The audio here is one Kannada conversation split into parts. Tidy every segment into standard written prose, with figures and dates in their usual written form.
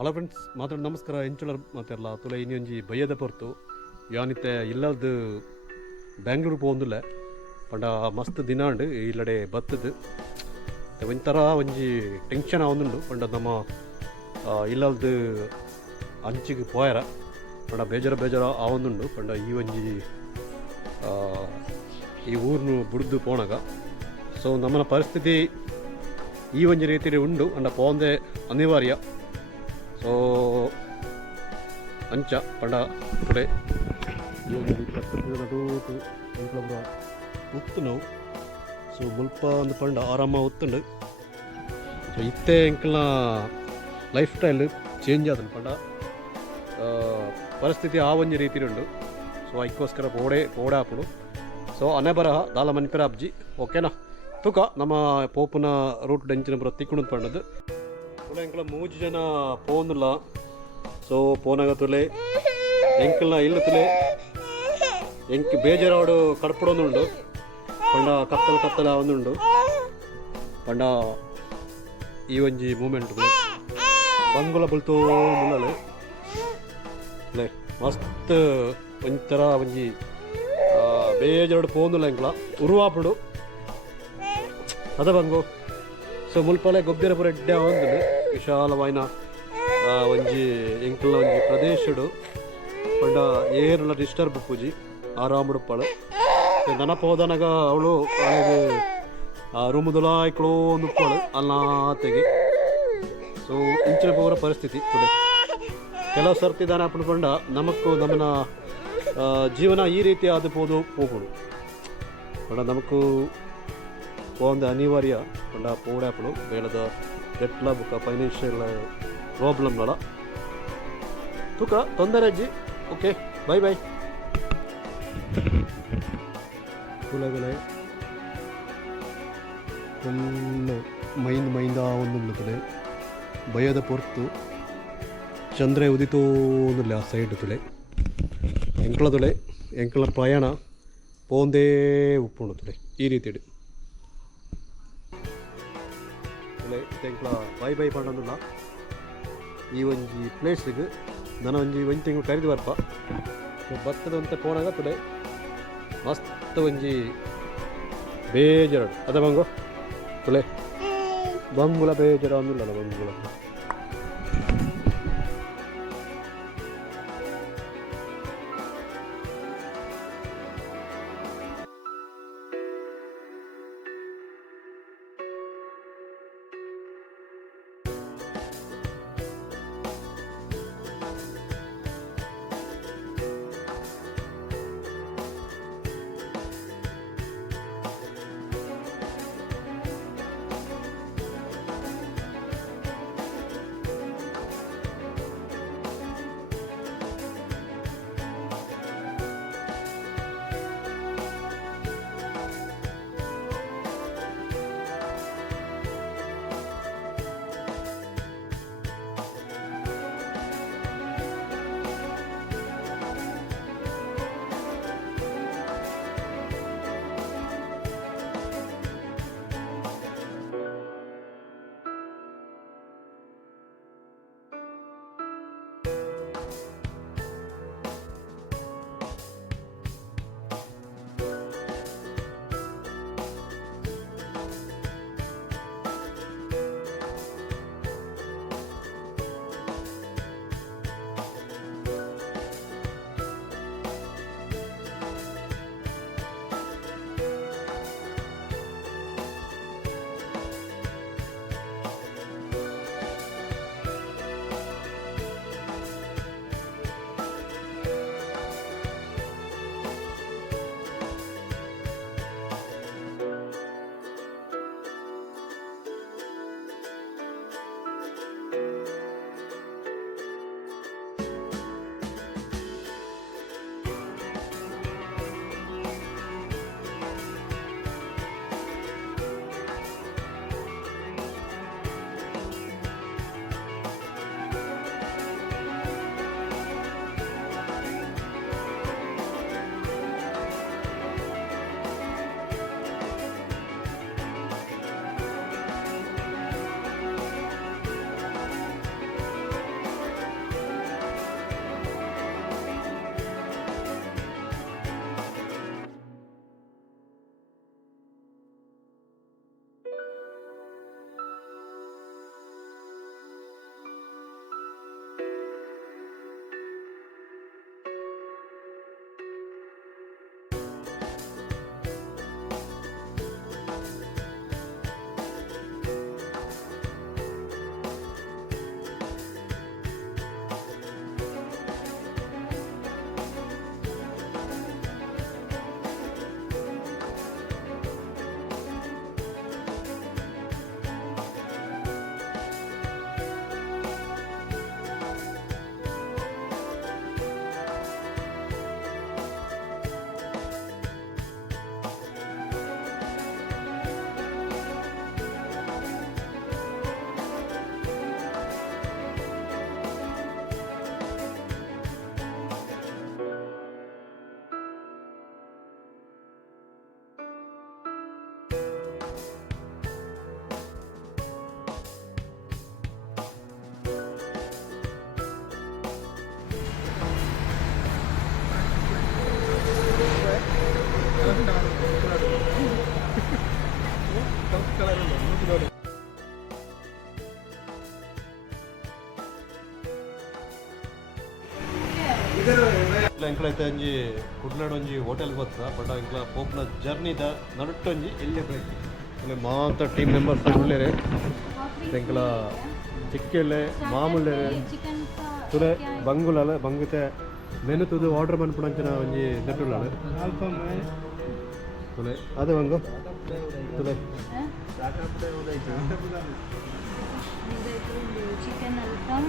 ಹಲೋ ಫ್ರೆಂಡ್ಸ್, ಮಾತಾಡಿ ನಮಸ್ಕಾರ. ಎಂಚುಳರ್ ಮಾತಾಡಲ್ಲ ತುಲೆ ಇನ್ನೊಂಜಿ ಬಯ್ಯದ ಪೊರ್ತು ಯಾನಿತ್ತೆ ಇಲ್ಲದು ಬ್ಯಾಂಗ್ಳೂರು ಪೋಂದುಲ್ಲ ಪಂಡ ಮಸ್ತ್ ದಿನಾಂಡು ಇಲ್ಲಡೆ ಬತ್ತದು ಒಂಥರ ಒಂಜಿ ಟೆನ್ಷನ್ ಆವೊಂದುಂಡು ಪಂಡ ನಮ್ಮ ಇಲ್ಲದು ಅಂಚಿಗೆ ಪೋಯರ ಪಂಡ ಬೇಜಾರ ಆವೊಂದುಂಡು ಪಂಡ ಈ ಒಂಜಿ ಈ ಊರ್ನು ಬುಡ್ದು ಪೋಣಗ. ಸೊ ನಮ್ಮನ ಪರಿಸ್ಥಿತಿ ಈ ಒಂಜಿ ರೀತಿಯಲ್ಲಿ ಉಂಡು ಅಂಡ ಪೋಂದೆ ಅನಿವಾರ್ಯ. ಸೊ ಅಂಚ ಪಂಡ ಟುಡೆ ಉತ್ತು ನಾವು ಸೊ ಮುಲ್ಪ ಒಂದು ಪಂಡ ಆರಾಮ ಉತ್ತುಂಡು. ಸೊ ಇತ್ತೆ ಎಂಕಲ್ನ ಲೈಫ್ ಸ್ಟೈಲ್ ಚೇಂಜ್ ಆದನು ಪಂಡ ಪರಿಸ್ಥಿತಿ ಆ ಒಂಜಿ ರೀತಿ ಉಂಡು. ಸೊ ಅದಕ್ಕೋಸ್ಕರ ಪೋಡಾಪುಡು. ಸೊ ಅನೆ ಬರಹ ದಾಲ ಮನ್ಪಿರ ಅಬ್ಜಿ ಓಕೆನಾ ತುಕ ನಮ್ಮ ಪೋಪುನ ರೂಟ್ ಡೆಂಚಿನ ಬರೋ ತಿಕ್ಕುಣದ್ ಪಂಡದು ತುಲೆ ಎಂಕಲ 3 ಜನ ಪೋಂದುಲ್ಲ. ಸೊ ಪೋನಾಗ ತುಲೆ ಎಂಕಲ್ನ ಇಲ್ಲ ತುಲೆ ಎಂಕ್ ಬೇಜಾರಾಡು ಕಡ್ಪಡೋನುಂಡು ಪಂಡ ಕತ್ತಲ ಅವನುಂಡು ಪಂಡ ಈ ಒಂಜಿ ಮೂಮೆಂಟ್ ಬಂಗುಲ ಬಲ್ತೋ ಮುಳ್ಳಲೆ ಲೇ ಮಸ್ತ್ ಒಂಥರ ಒಂಜಿ ಬೇಜಾರು ಪೋಂದುಲ್ಲ ಎಂಕ್ಲ ಉರುವಾಪುಡು ಅದ ಬಂಗು. ಸೊ ಮುಲ್ಪಲೆ ಗೊಬ್ಬರ ಪೂರ ಎಡ್ಡೆ ಒಂದು ವಿಶಾಲವಾಯಿನ ಒಂಜಿ ಎಂಕಲ್ನ ಒಂಜಿ ಪ್ರದೇಶಡು ಪಂಡ ಏನೆಲ್ಲ ಡಿಸ್ಟರ್ಬ್ ಪೂಜಿ ಆರಾಮುಡುಪ್ಪಳು ನನಪ ಹೋದನಾಗ ಅವಳು ಕಾಲೇಜ್ ರೂಮುದಲಾಯ್ಕಳೋ ನುಪ್ಪಳು ಅಲ್ಲಾತೆಗೆ. ಸೊ ಇಂಚಿನ ಪೋರ ಪರಿಸ್ಥಿತಿ ತುಡೆ ಕೆಲವು ಸರ್ತಿ ದಾನ ಪಡ್ಕೊಂಡ ನಮಕ್ಕೂ ನಮ್ಮನ್ನ ಜೀವನ ಈ ರೀತಿ ಆದ ಹೋಗುದು ಪಂಡ ನಮಕ್ಕೂ ಒಂದು ಅನಿವಾರ್ಯ ಪಂಡ ಪೋಡಾಪಳು ಬೇಡದ ಎಟ್ಲ ಬುಕ್ಕ ಫೈನಾನ್ಷಿಯಲ್ ಪ್ರಾಬ್ಲಮ್ಗಳ ತುಕ ತೊಂದರೆ ಅಜ್ಜಿ. Okay bye bye. ಕುಲಗಳೇ ಫುಲ್ಲು ಮೈಂದ ಒಂದು ತುಳೆ ಭಯದ ಪೊರ್ತು ಚಂದ್ರೆ ಉದಿತೋದಿಲ್ಲ ಆ ಸೈಡ್ ತುಳೆ ಎಂಕಳ ಪ್ರಯಾಣ ಪೋಂದೇ ಉಪ್ಪುಂಡು ತುಳೆ ಈ ರೀತಿ ಎಂಕಳ ಬೈ ಪಂಡಂದುಲ್ಲ ಈ ಒಂಜಿ ಪ್ಲೇಸಿಗೆ ನಾನು ಒಂದು ತಿಂಗಳು ಕರೆದು ಬರ್ಪ ಭತ್ತದ ಅಂತ ಪೋನಾಗ ತುಡೆ ಮಸ್ತ್ ಒಂಜಿ ಬೇಜಾರು ಅದ ಬಂಗು ತುಳೆ ಬಂಗುಲ ಬೇಜಾರು ಅಂದಿಲ್ಲ ಬಂಗುಲ. ಎಂಕ್ಲೈತೆ ಒಂಜಿ ಕುಡ್ನಾಡು ಒಂಜಿ ಹೋಟೆಲ್ಗೆ ಬರ್ತದ ಬಟ್ ಎಂಕ್ಲ ಪೋಪ್ನ ಜರ್ನಿದ ನಡುಟ್ಟೊಂಜಿ ಎಲ್ಲಿ ಬೇಕು ಇಲ್ಲಿ ಮಾತ ಟೀಮ್ ಮೆಂಬರ್ಸ್ ಒಳ್ಳೆರೆ ಎಂಕ್ಲ ಚಿಕ್ಕೆಲೆ ಮಾಮೂಲೆ ತುಲೆ ಬಂಗುಲಲ್ಲ ಬಂಗುತೆ ಮೆನು ತುದು ಆರ್ಡರ್ ಮನ್ಪುಣಂಚಿನ ಒಂಜಿ ದಟ್ಟುಳ್ಳಾಳು ತುಲೆ ಅದೇ ಬಂಗು ತುಲೆ ಚಿಕನ್ ಅಲ್ಫಾಮ್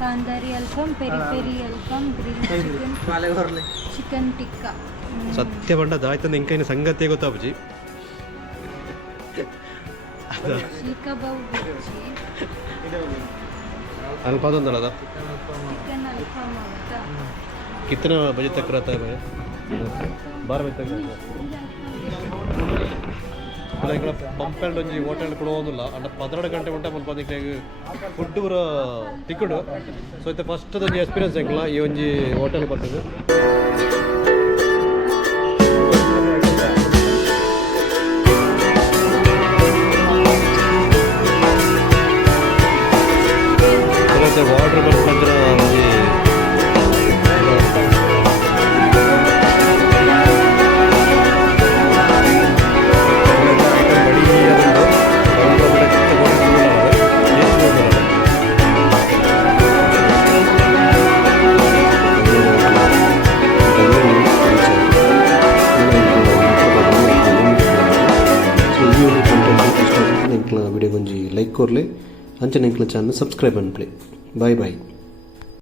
ಕಾಂದಾರಿ ಅಲ್ಫಾಮ್ ಪೆರಿ ಪೆರಿ ಅಲ್ಫಾಮ್ ಗ್ರಿಲ್ ಚಿಕನ್ ಚಿಕನ್ ಟಿಕ್ಕಾ ಸತ್ಯ ಬಂಡ ದಾಯ್ತಂದ ಇಂಕೈನ ಸಂಗತಿ ಗೊತ್ತಾಪುಜಿ ಕಬಾಬ್ ಬಜ್ಜಿ ಅಲ್ಪ ಅದೊಂದಲ್ಲ ಅದ ಚಿಕನ್ ಅಲ್ಫಾಮ್ ಅಂತ ಕಿತ್ತನ ಬಜೆ ತಕ್ಕ रहता है भाई 12 बजे तक ఇక్కడ పంపండి ಒಂಜಿ ಹೋಟೆಲ್ ಕೊಡೋದಿಲ್ಲ ಅಂಡ 12 ಗಂಟೆ ಉಂಟ ಮಲ್ಪದಿಕ್ಕೆ ಫುಡ್ ಪೂರ ತಿಕ್ಕುಡು ಸೊ ಇತ್ತೆ ಫಸ್ಟ್ ಒಂಜಿ ಎಕ್ಸ್ಪೀರಿಯನ್ಸ್ ಎಂಕ್ಲ ಈ ಒಂಜಿ ಹೋಟೆಲ್ ಬರ್ತದೆ ವಾಟರ್ ಬರ್ಕೊಂಡ್ರ ಒಂಜಿ ವಿಡಿಯೋ ಒಂಜಿ ಲೈಕ್ ಕೊರ್ಲೆ ಅಂಚನೆ ಎಂಕ್ಲ ಚಾನಲ್ ಸಬ್ಸ್ಕ್ರೈಬ್ ಅನ್ಪ್ಲೆ ಬಾಯ್ ಬಾಯ್.